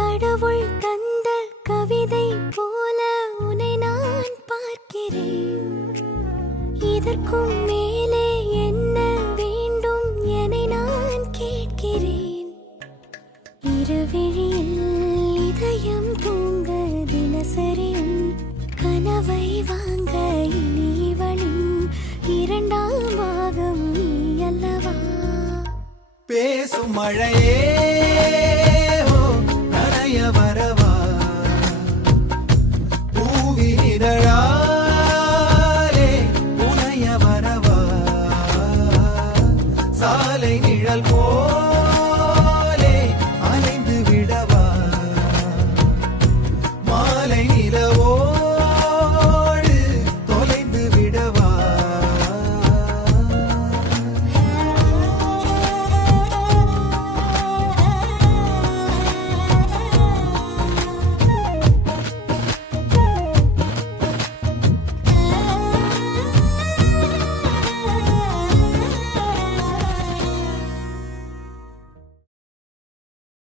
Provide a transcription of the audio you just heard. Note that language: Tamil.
கடவுள் தந்த கவிதை போல உன்னை நான் பார்க்கிறேன். இதற்கும் மேலே என்ன வேண்டும் என நான் கேட்கிறேன். இருவிழியில் இதயம் தூங்க தினசரியும் கனவை வாங்க இனி இவளின் இரண்டாம் பாகம் நீ அல்லவா? பேசும் மழையே